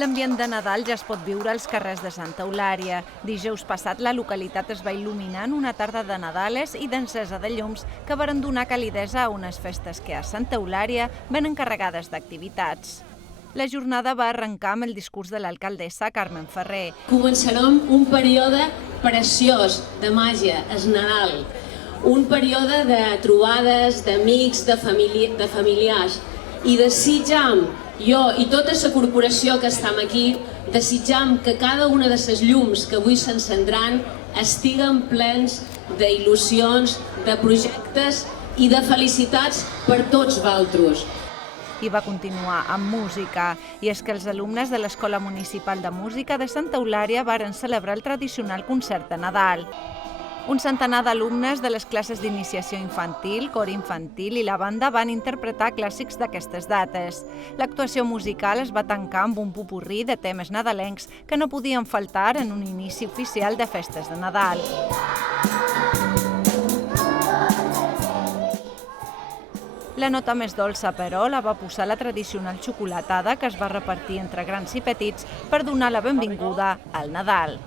L'ambient de Nadal ja es pot viure als carrers de Santa Eulària. Dijous passat la localitat es va il·luminar en una tarda de Nadales i d'encesa de llums que varen donar calidesa a unes festes que a Santa Eulària venen carregades d'activitats. La jornada va arrencar amb el discurs de l'alcaldessa Carmen Ferrer. Començarem un període preciós de màgia, és Nadal. Un període de trobades, d'amics, de familiars. I desitjam, jo i tota la corporació que estem aquí, desitjam que cada una de les llums que avui s'encendran estiguen plens d'il·lusions, de projectes i de felicitats per tots vosaltres. I va continuar amb música. I és que els alumnes de l'Escola Municipal de Música de Santa Eulària varen celebrar el tradicional concert de Nadal. Un centenar d'alumnes de les classes d'iniciació infantil, cor infantil i la banda van interpretar clàssics d'aquestes dates. L'actuació musical es va tancar amb un popurrí de temes nadalencs que no podien faltar en un inici oficial de festes de Nadal. La nota més dolça, però, la va posar la tradicional xocolatada que es va repartir entre grans i petits per donar la benvinguda al Nadal.